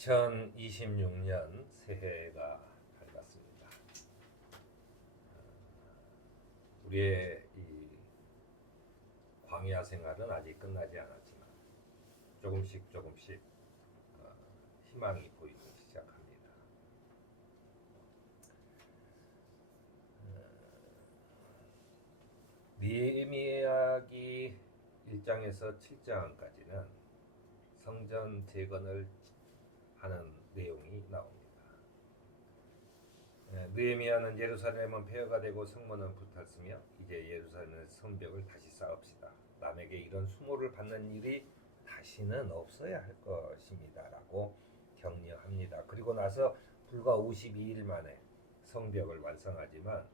2026년 새해가 밝았습니다. 우리의 이 광야 생활은 아직 끝나지 않았지만 조금씩 희망이 보이기 시작합니다. 느헤미야기 1장에서 7장까지는 성전 재건을 하는 내용이 나옵니다. 느헤미야는 예루살렘은 폐허가 되고 성문은 불탔으며 이제 예루살렘의 성벽을 다시 쌓읍시다. 남에게 이런 수모를 받는 일이 다시는 없어야 할 것입니다. 라고 격려합니다. 그리고 나서 불과 52일 만에 성벽을 완성하지만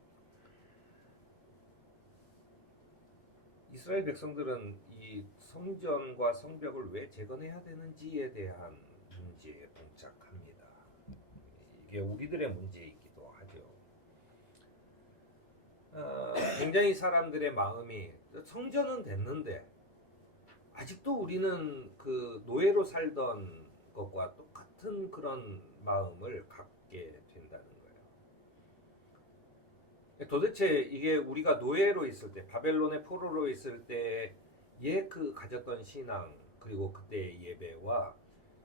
이스라엘 백성들은 이 성전과 성벽을 왜 재건해야 되는지에 대한 문제에 봉착합니다. 이게 우리들의 문제이기도 하죠. 굉장히 사람들의 마음이 성전은 됐는데 아직도 우리는 그 노예로 살던 것과 똑같은 그런 마음을 갖게 된다는 거예요. 도대체 이게 우리가 노예로 있을 때, 바벨론의 포로로 있을 때에 그 가졌던 신앙, 그리고 그때의 예배와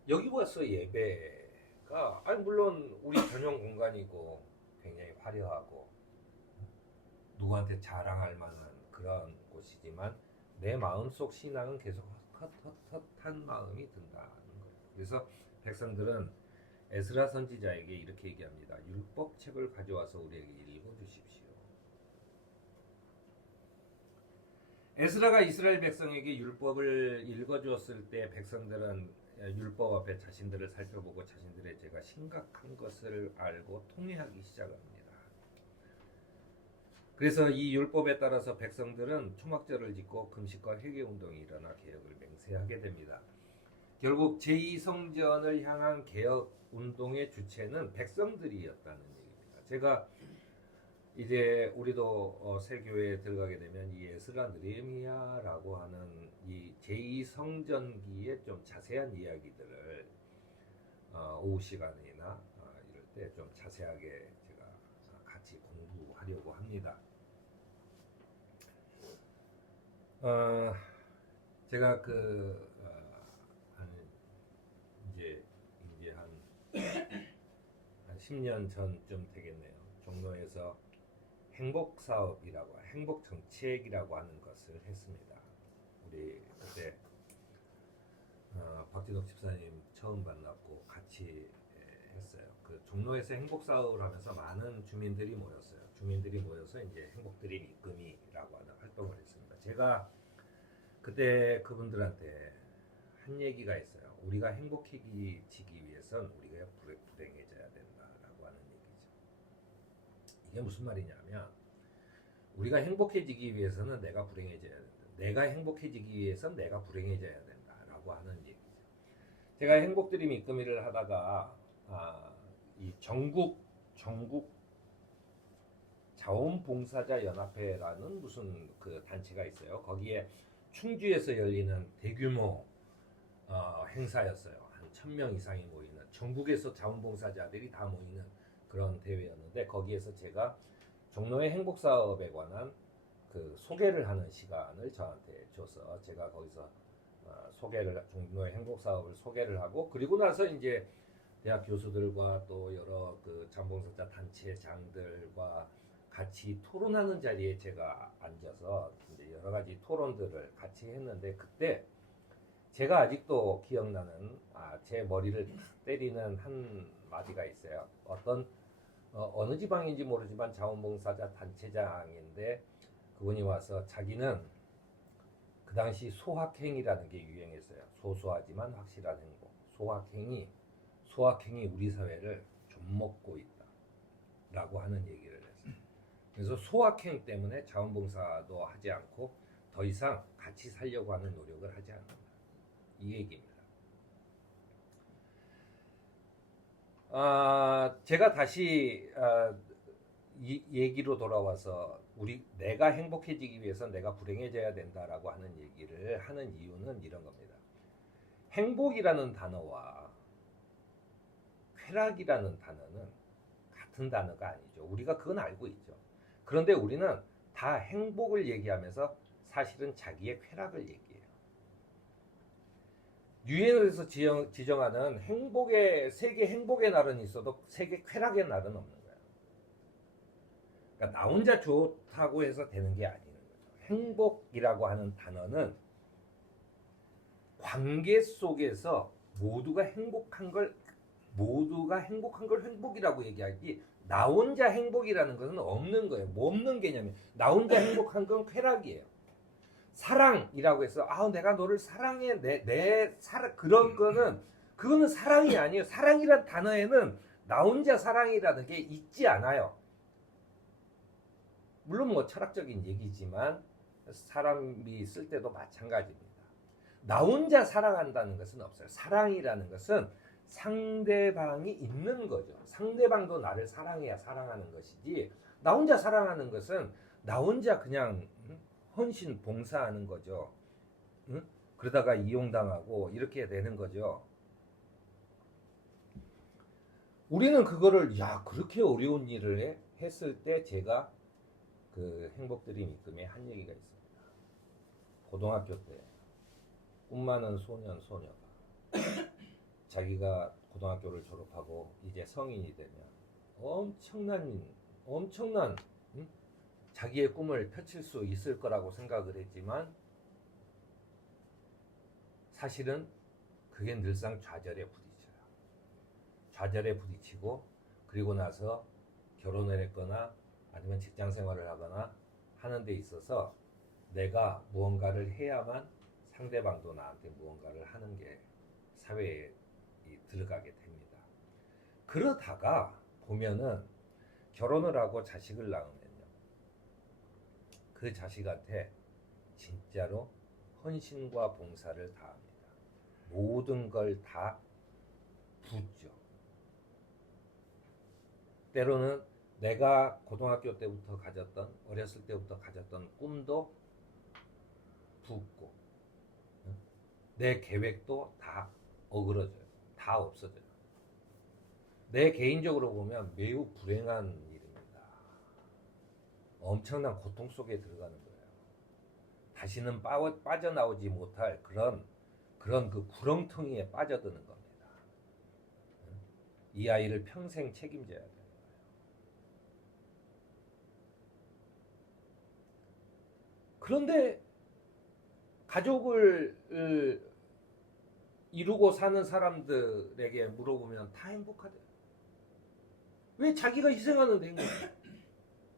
여기 와서 예배가 물론 우리 전용 공간이고 굉장히 화려하고 누구한테 자랑할 만한 그런 곳이지만 내 마음속 신앙은 계속 헛헛한 마음이 든다는 거예요. 그래서 백성들은 에스라 선지자에게 이렇게 얘기합니다. 율법책을 가져와서 우리에게 읽어주십시오. 에스라가 이스라엘 백성에게 율법을 읽어주었을 때 백성들은 율법 앞에 자신들을 살펴보고 자신들의 죄가 심각한 것을 알고 통회하기 시작합니다. 그래서 이 율법에 따라서 백성들은 초막절을 짓고 금식과 회개운동이 일어나 개혁을 맹세하게 됩니다. 결국 제2성전을 향한 개혁운동의 주체는 백성들이었다는 얘기입니다. 제가 이제 우리도 새 교회에 들어가게 되면 이 에스라 느헤미야라고 하는 이 제2성전기의 좀 자세한 이야기들을 오후 시간이나 이럴 때 좀 자세하게 제가 같이 공부하려고 합니다. 제가 이제 한 10년 전쯤 되겠네요. 종로에서 행복 정책이라고 하는 것을 했습니다. 우리 그때 박진옥 집사님 처음 만났고 같이 했어요. 그 종로에서 행복 사업을 하면서 많은 주민들이 모였어요. 주민들이 모여서 이제 행복드림 입금이라고 하는 활동을 했습니다. 제가 그때 그분들한테 한 얘기가 있어요. 우리가 행복해지기 위해선 우리가 불행해져야 된다라고 하는 얘기죠. 이게 무슨 말이냐면 우리가 행복해지기 위해서는 내가 불행해져야 된다. 내가 행복해지기 위해선 내가 불행해져야 된다라고 하는 얘기죠. 제가 행복드림 입금일을 하다가 이 전국 자원봉사자 연합회라는 무슨 그 단체가 있어요. 거기에 충주에서 열리는 대규모 행사였어요. 한 1000명 이상이 모이는 전국에서 자원봉사자들이 다 모이는 그런 대회였는데 거기에서 제가 종로의 행복사업에 관한 그 소개를 하는 시간을 저한테 줘서 제가 거기서 종로의 행복사업을 소개를 하고 그리고 나서 이제 대학 교수들과 또 여러 그 자원봉사자 단체장들과 같이 토론하는 자리에 제가 앉아서 이제 여러 가지 토론들을 같이 했는데 그때 제가 아직도 기억나는 제 머리를 때리는 한 마디가 있어요. 어느 지방인지 모르지만 자원봉사자 단체장인데 그분이 와서 자기는 그 당시 소확행이라는 게 유행했어요. 소소하지만 확실한 행복. 소확행이 우리 사회를 좀먹고 있다라고 하는 얘기를 했어요. 그래서 소확행 때문에 자원봉사도 하지 않고 더 이상 같이 살려고 하는 노력을 하지 않는다. 이 얘기입니다. 제가 다시 이 얘기로 돌아와서 내가 행복해지기 위해서 내가 불행해져야 된다라고 하는 얘기를 하는 이유는 이런 겁니다. 행복이라는 단어와 쾌락이라는 단어는 같은 단어가 아니죠. 우리가 그건 알고 있죠. 그런데 우리는 다 행복을 얘기하면서 사실은 자기의 쾌락을 얘기해요. 유엔에서 지정하는 세계 행복의 날은 있어도 세계 쾌락의 날은 없는 거예요. 그러니까 나 혼자 좋다고 해서 되는 게 아니는 거죠. 행복이라고 하는 단어는 관계 속에서 모두가 행복한 걸 행복이라고 얘기하지, 나 혼자 행복이라는 것은 없는 거예요. 뭐 없는 개념이에요. 나 혼자 행복한 건 쾌락이에요. 사랑이라고 해서 내가 너를 사랑해, 그런 거는 그거는 사랑이 아니에요. 사랑이란 단어에는 나 혼자 사랑이라는 게 있지 않아요. 물론 뭐 철학적인 얘기지만 사람이 쓸 때도 마찬가지입니다. 나 혼자 사랑한다는 것은 없어요. 사랑이라는 것은 상대방이 있는 거죠. 상대방도 나를 사랑해야 사랑하는 것이지, 나 혼자 사랑하는 것은 나 혼자 그냥 헌신 봉사하는 거죠. 응? 그러다가 이용당하고 이렇게 되는 거죠. 우리는 그거를 그렇게 어려운 일을 했을 때 제가 그 행복들이 믿음에 한 얘기가 있습니다. 고등학교 때 꿈 많은 소녀가 자기가 고등학교를 졸업하고 이제 성인이 되면 엄청난 자기의 꿈을 펼칠 수 있을 거라고 생각을 했지만 사실은 그게 늘상 좌절에 부딪혀요. 좌절에 부딪히고 그리고 나서 결혼을 했거나 아니면 직장 생활을 하거나 하는 데 있어서 내가 무언가를 해야만 상대방도 나한테 무언가를 하는 게 사회에 들어가게 됩니다. 그러다가 보면은 결혼을 하고 자식을 낳으면요, 그 자식한테 진짜로 헌신과 봉사를 다합니다. 모든 걸 다 붓죠. 때로는 내가 고등학교 때부터 어렸을 때부터 가졌던 꿈도 붓고, 내 계획도 다 어그러져요. 다 없어져요. 내 개인적으로 보면 매우 불행한 일입니다. 엄청난 고통 속에 들어가는 거예요. 다시는 빠져나오지 못할 그런 그 구렁텅이에 빠져드는 겁니다. 이 아이를 평생 책임져야 돼요. 그런데 가족을 이루고 사는 사람들에게 물어보면 다 행복하대요. 왜 자기가 희생하는데 행복해?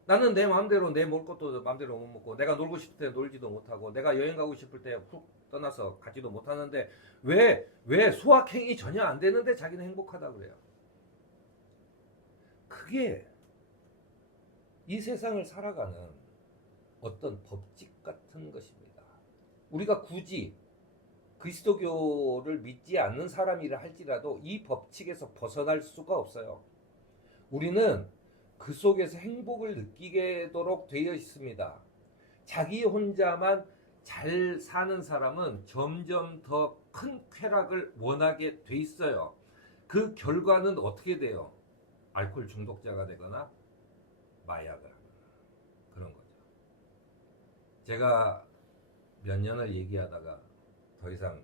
나는 내 마음대로 먹을 것도 마음대로 못 먹고, 내가 놀고 싶을 때 놀지도 못하고, 내가 여행 가고 싶을 때 훅 떠나서 가지도 못하는데 왜 소확행이 전혀 안 되는데 자기는 행복하다고 그래요. 그게 이 세상을 살아가는 어떤 법칙 같은 것입니다. 우리가 굳이 그리스도교를 믿지 않는 사람이라 할지라도 이 법칙에서 벗어날 수가 없어요. 우리는 그 속에서 행복을 느끼도록 되어 있습니다. 자기 혼자만 잘 사는 사람은 점점 더 큰 쾌락을 원하게 돼 있어요. 그 결과는 어떻게 돼요? 알코올 중독자가 되거나 마약을 하거나 그런 거죠. 제가 몇 년을 얘기하다가 더 이상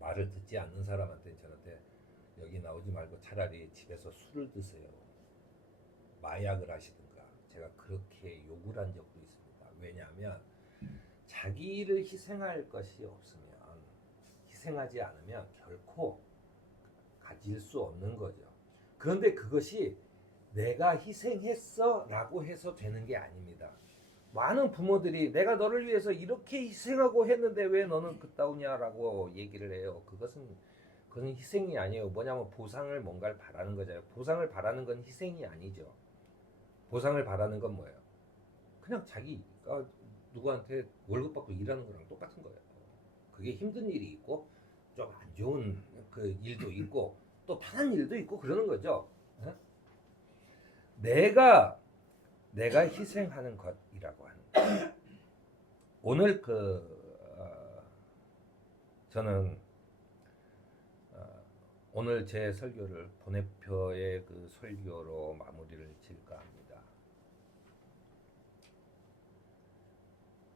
말을 듣지 않는 사람한테는 저한테 여기 나오지 말고 차라리 집에서 술을 드세요, 마약을 하시든가, 제가 그렇게 욕을 한 적도 있습니다. 왜냐하면 자기를 희생할 것이 없으면, 희생하지 않으면 결코 가질 수 없는 거죠. 그런데 그것이 내가 희생했어 라고 해서 되는 게 아닙니다. 많은 부모들이 내가 너를 위해서 이렇게 희생하고 했는데 왜 너는 그따구냐라고 얘기를 해요. 그건 희생이 아니에요. 뭐냐면 보상을 뭔가를 바라는 거잖아요. 보상을 바라는 건 희생이 아니죠. 보상을 바라는 건 뭐예요? 그냥 자기가 누구한테 월급 받고 일하는 거랑 똑같은 거예요. 그게 힘든 일이 있고 좀 안 좋은 그 일도 있고 또 편한 일도 있고 그러는 거죠. 내가 희생하는 것이라고 하는 것. 오늘 저는 오늘 제 설교를 보네표의 그 설교로 마무리를 질까 합니다.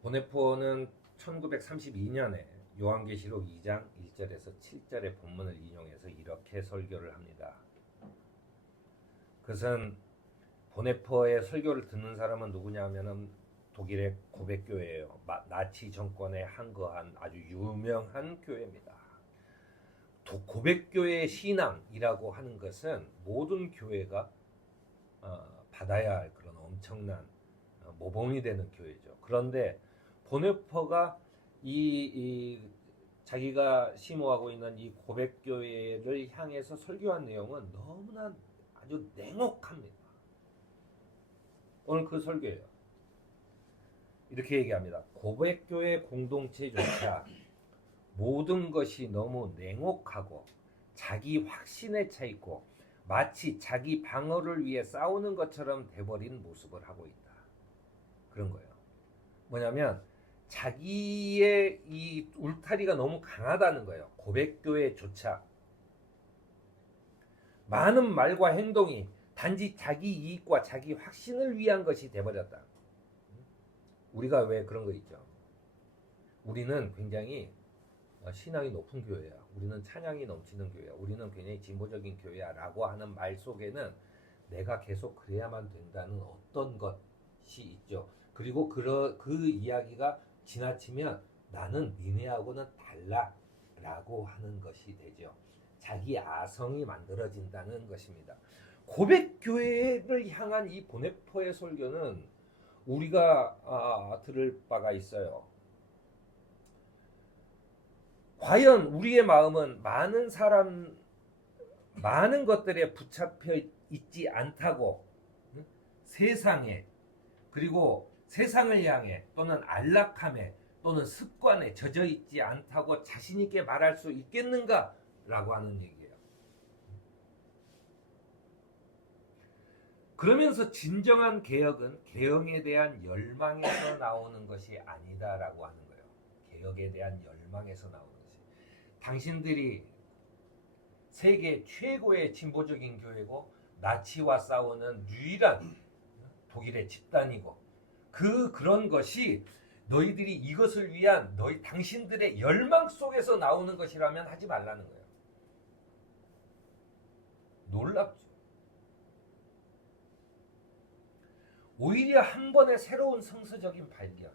보네포는 1932년에 요한계시록 2장 1절에서 7절의 본문을 인용해서 이렇게 설교를 합니다. 그것은 보네포의 설교를 듣는 사람은 누구냐 하면은 독일의 고백교회예요. 나치 정권에 항거한 아주 유명한 교회입니다. 고백교회의 신앙이라고 하는 것은 모든 교회가 받아야 할 그런 엄청난 모범이 되는 교회죠. 그런데 보네포가 자기가 심호하고 있는 이 고백교회를 향해서 설교한 내용은 너무나 아주 냉혹합니다. 오늘 그 설교예요. 이렇게 얘기합니다. 고백교회 공동체조차 모든 것이 너무 냉혹하고 자기 확신에 차 있고 마치 자기 방어를 위해 싸우는 것처럼 돼버린 모습을 하고 있다. 그런 거예요. 뭐냐면 자기의 이 울타리가 너무 강하다는 거예요. 고백교회조차 많은 말과 행동이 단지 자기 이익과 자기 확신을 위한 것이 돼버렸다. 우리가 왜 그런 거 있죠? 우리는 굉장히 신앙이 높은 교회야. 우리는 찬양이 넘치는 교회야. 우리는 굉장히 진보적인 교회야 라고 하는 말 속에는 내가 계속 그래야만 된다는 어떤 것이 있죠. 그리고 그 이야기가 지나치면 나는 니네하고는 달라 라고 하는 것이 되죠. 자기 아성이 만들어진다는 것입니다. 고백교회를 향한 이 보네포의 설교는 우리가 들을 바가 있어요. 과연 우리의 마음은 많은 것들에 붙잡혀 있지 않다고 세상에 그리고 세상을 향해 또는 안락함에 또는 습관에 젖어 있지 않다고 자신 있게 말할 수 있겠는가? 라고 하는 얘기예요. 그러면서 진정한 개혁은 개혁에 대한 열망에서 나오는 것이 아니다라고 하는 거예요. 개혁에 대한 열망에서 나오는 것이. 당신들이 세계 최고의 진보적인 교회고 나치와 싸우는 유일한 독일의 집단이고 그런 것이 너희들이 이것을 위한 당신들의 열망 속에서 나오는 것이라면 하지 말라는 거예요. 놀랍죠. 오히려 한 번의 새로운 성서적인 발견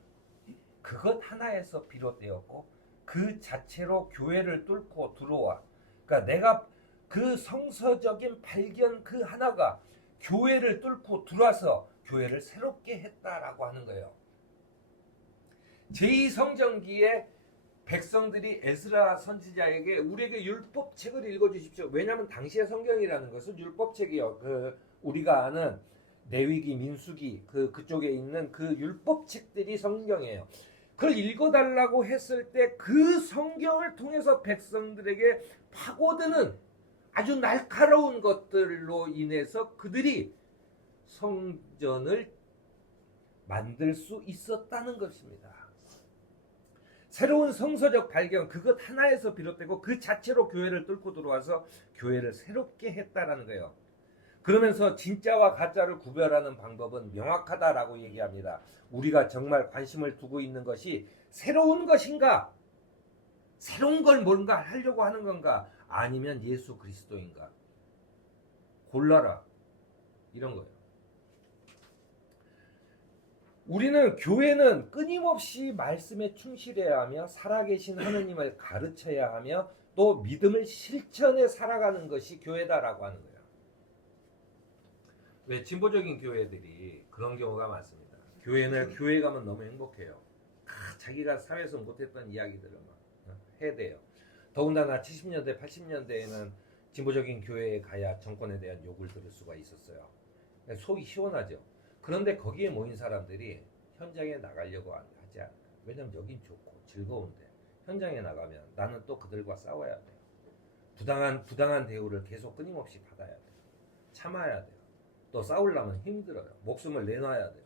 그것 하나에서 비롯되었고 그 자체로 교회를 뚫고 들어와 그러니까 내가 그 성서적인 발견 그 하나가 교회를 뚫고 들어와서 교회를 새롭게 했다라고 하는 거예요. 제2성전기에 백성들이 에스라 선지자에게 우리에게 율법책을 읽어주십시오. 왜냐하면 당시의 성경이라는 것은 율법책이요. 우리가 아는 레위기, 민수기 그쪽에 있는 그 율법책들이 성경이에요. 그걸 읽어달라고 했을 때 그 성경을 통해서 백성들에게 파고드는 아주 날카로운 것들로 인해서 그들이 성전을 만들 수 있었다는 것입니다. 새로운 성서적 발견 그것 하나에서 비롯되고 그 자체로 교회를 뚫고 들어와서 교회를 새롭게 했다라는 거예요. 그러면서 진짜와 가짜를 구별하는 방법은 명확하다라고 얘기합니다. 우리가 정말 관심을 두고 있는 것이 새로운 것인가? 새로운 걸 뭔가 하려고 하는 건가? 아니면 예수 그리스도인가? 골라라. 이런 거예요. 우리는 교회는 끊임없이 말씀에 충실해야 하며 살아계신 하느님을 가르쳐야 하며 또 믿음을 실천해 살아가는 것이 교회다라고 하는 거예요. 왜 진보적인 교회들이 그런 경우가 많습니다. 교회 가면 너무 행복해요. 자기가 사회에서 못했던 이야기들을 막 해대요. 더군다나 70년대, 80년대에는 진보적인 교회에 가야 정권에 대한 욕을 들을 수가 있었어요. 속이 시원하죠. 그런데 거기에 모인 사람들이 현장에 나가려고 하지 않아요. 왜냐하면 여긴 좋고 즐거운데 현장에 나가면 나는 또 그들과 싸워야 돼요. 부당한 대우를 계속 끊임없이 받아야 돼요. 참아야 돼요. 또 싸우려면 힘들어요. 목숨을 내놔야 돼요.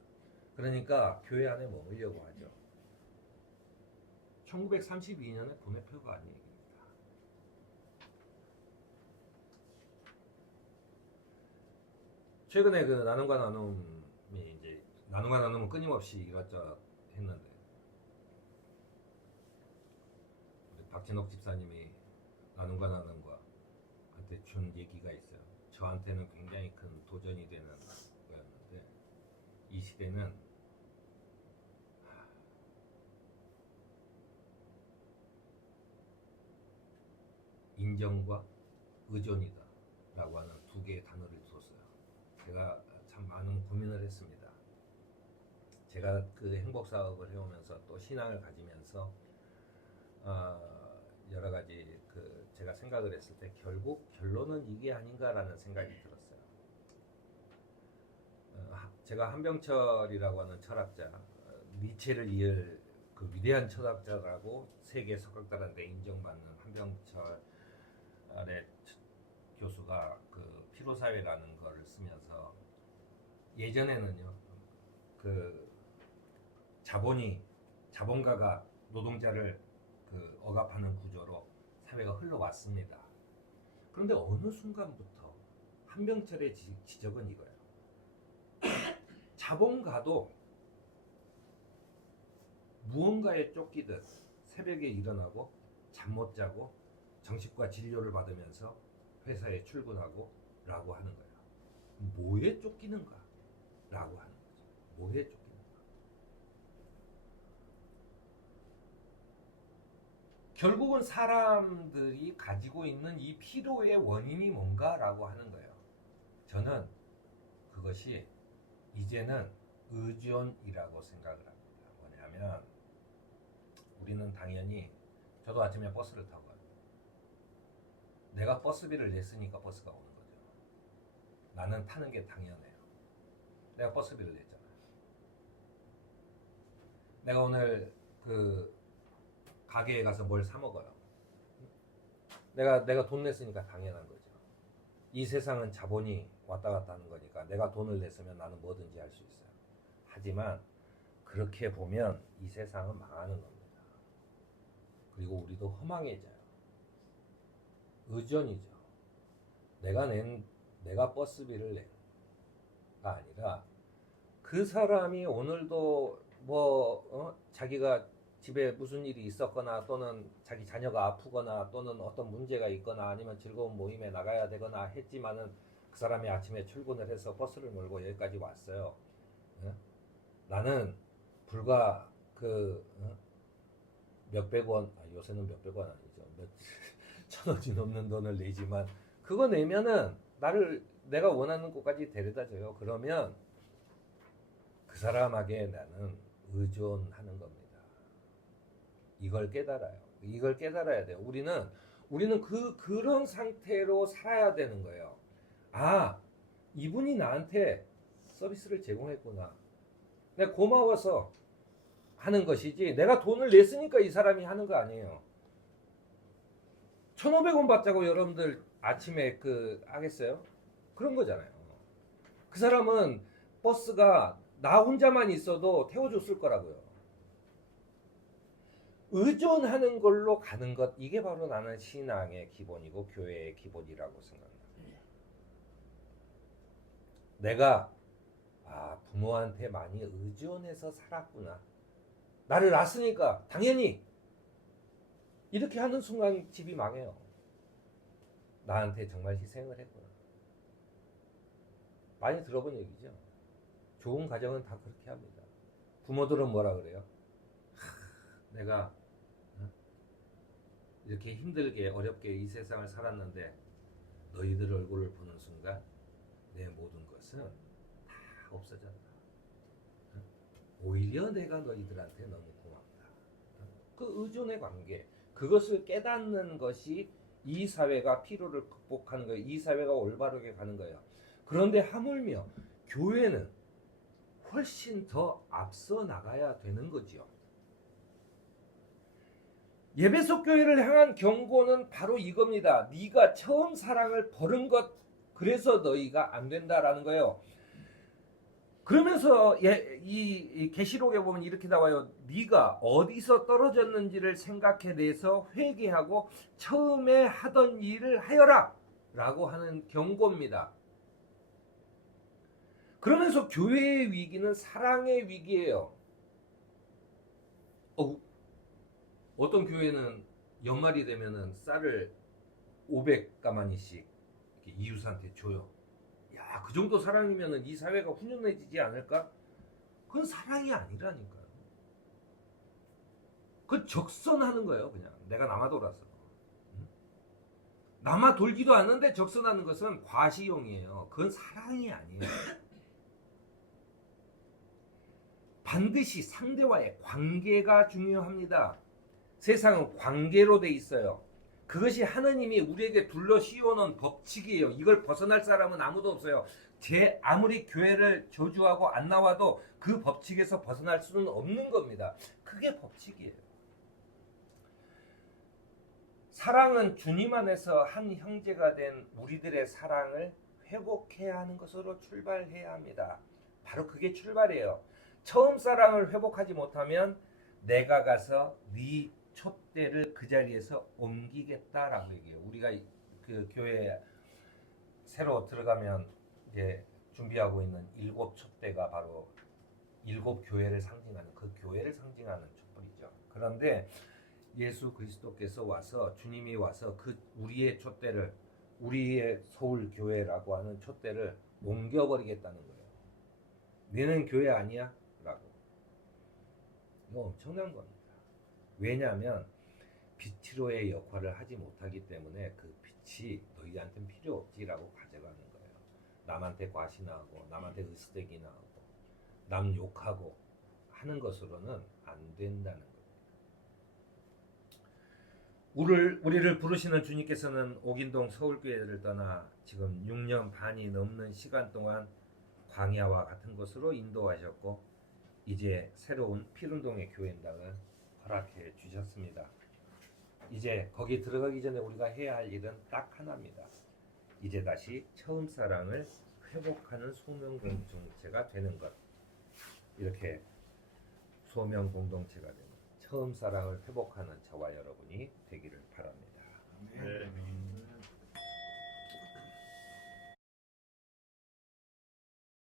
그러니까 교회 안에 머물려고 하죠. 1932년에 보네표가 아닌 얘기입니다. 최근에 그 나눔과 나눔이 이제 나눔과 나눔은 끊임없이 이것저것 했는데 우리 박진옥 집사님이 나눔과 나눔과 한테 준 얘기가 있어요. 저한테는 굉장히 큰 도전이 되는 거였는데 이 시대는 인정과 의존이다 라고 하는 두 개의 단어를 줬어요. 제가 참 많은 고민을 했습니다. 제가 그 행복사업을 해오면서 또 신앙을 가지면서 여러 가지 그 제가 생각을 했을 때 결국 결론은 이게 아닌가라는 생각이 들었어요. 제가 한병철이라고 하는 철학자, 니체를 이을 그 위대한 철학자라고 세계 석학들한테 인정받는 한병철의 교수가 그 피로사회라는 거를 쓰면서 예전에는요 그 자본가가 노동자를 그 억압하는 구조로 사회가 흘러왔습니다. 그런데 어느 순간부터 한병철의 지적은 이거예요. 자본가도 무언가에 쫓기듯 새벽에 일어나고 잠 못 자고 정식과 진료를 받으면서 회사에 출근하고 라고 하는 거예요. 뭐에 쫓기는가? 라고 하는 거죠. 뭐에 쫓기는가? 결국은 사람들이 가지고 있는 이 피로의 원인이 뭔가라고 하는 거예요. 저는 그것이 이제는 의존이라고 생각을 합니다. 뭐냐면 우리는 당연히 저도 아침에 버스를 타고 가요. 내가 버스비를 냈으니까 버스가 오는 거죠. 나는 타는 게 당연해요. 내가 버스비를 냈잖아요. 내가 오늘 그 가게에 가서 뭘 사 먹어요. 내가 돈 냈으니까 당연한 거죠. 이 세상은 자본이 왔다 갔다 하는 거니까 내가 돈을 냈으면 나는 뭐든지 할 수 있어요. 하지만 그렇게 보면 이 세상은 망하는 겁니다. 그리고 우리도 허망해져요. 의존이죠. 내가 버스비를 낸가 아니라 그 사람이 오늘도 자기가 집에 무슨 일이 있었거나 또는 자기 자녀가 아프거나 또는 어떤 문제가 있거나 아니면 즐거운 모임에 나가야 되거나 했지만은 그 사람이 아침에 출근을 해서 버스를 몰고 여기까지 왔어요. 나는 불과 그 몇백 원, 요새는 몇백 원 아니죠. 천 원이 넘는 돈을 내지만 그거 내면은 내가 원하는 곳까지 데려다 줘요. 그러면 그 사람에게 나는 의존하는 겁니다. 이걸 깨달아요. 이걸 깨달아야 돼요. 우리는 그런 상태로 살아야 되는 거예요. 아, 이분이 나한테 서비스를 제공했구나. 내가 고마워서 하는 것이지 내가 돈을 냈으니까 이 사람이 하는 거 아니에요. 1,500원 받자고 여러분들 아침에 하겠어요? 그런 거잖아요. 그 사람은 버스가 나 혼자만 있어도 태워줬을 거라고요. 의존하는 걸로 가는 것, 이게 바로 나는 신앙의 기본이고 교회의 기본이라고 생각합니다. 내가 부모한테 많이 의존해서 살았구나. 나를 낳았으니까 당연히 이렇게 하는 순간 집이 망해요. 나한테 정말 희생을 했구나. 많이 들어본 얘기죠. 좋은 가정은 다 그렇게 합니다. 부모들은 뭐라 그래요? 내가 이렇게 힘들게 어렵게 이 세상을 살았는데 너희들 얼굴을 보는 순간 내 모든 것은 다 없어졌다. 오히려 내가 너희들한테 너무 고맙다. 그 의존의 관계, 그것을 깨닫는 것이 이 사회가 피로를 극복하는 거예요. 이 사회가 올바르게 가는 거예요. 그런데 하물며 교회는 훨씬 더 앞서 나가야 되는 거지요. 예배속 교회를 향한 경고는 바로 이겁니다. 네가 처음 사랑을 버린 것, 그래서 너희가 안 된다라는 거예요. 그러면서 이 계시록에 보면 이렇게 나와요. 네가 어디서 떨어졌는지를 생각해내서 회개하고 처음에 하던 일을 하여라 라고 하는 경고입니다. 그러면서 교회의 위기는 사랑의 위기예요. 어떤 교회는 연말이 되면은 쌀을 500가마니씩 이웃한테 줘요. 야, 그 정도 사랑이면은 이 사회가 훈훈해지지 않을까? 그건 사랑이 아니라니까요. 그건 적선하는 거예요, 그냥. 내가 남아 돌아서. 남아 돌지도 않는데 적선하는 것은 과시용이에요. 그건 사랑이 아니에요. 반드시 상대와의 관계가 중요합니다. 세상은 관계로 돼 있어요. 그것이 하나님이 우리에게 둘러 씌워놓은 법칙이에요. 이걸 벗어날 사람은 아무도 없어요. 제 아무리 교회를 저주하고 안 나와도 그 법칙에서 벗어날 수는 없는 겁니다. 그게 법칙이에요. 사랑은 주님 안에서 한 형제가 된 우리들의 사랑을 회복해야 하는 것으로 출발해야 합니다. 바로 그게 출발이에요. 처음 사랑을 회복하지 못하면 내가 가서 네 촛대를 그 자리에서 옮기겠다라고 얘기해요. 우리가 그 교회에 새로 들어가면 이제 준비하고 있는 7 촛대가 바로 7 교회를 상징하는, 그 교회를 상징하는 촛불이죠. 그런데 예수 그리스도께서 와서, 주님이 와서 그 우리의 촛대를, 우리의 서울 교회라고 하는 촛대를 옮겨버리겠다는 거예요. 너는 교회 아니야? 라고. 이거 엄청난 겁니다. 왜냐하면 빛으로의 역할을 하지 못하기 때문에 그 빛이 너희한테는 필요 없지라고 가져가는 거예요. 남한테 과시나하고 남한테 으스대기나 하고 남 욕하고 하는 것으로는 안 된다는 거예요. 우리를 부르시는 주님께서는 옥인동 서울교회를 떠나 지금 6년 반이 넘는 시간 동안 광야와 같은 곳으로 인도하셨고 이제 새로운 피룬동의 교회당을 허락해 주셨습니다. 이제 거기 들어가기 전에 우리가 해야 할 일은 딱 하나입니다. 이제 다시 처음 사랑을 회복하는 소명 공동체가 되는 것. 이렇게 소명 공동체가 되는 처음 사랑을 회복하는 저와 여러분이 되기를 바랍니다. 아멘.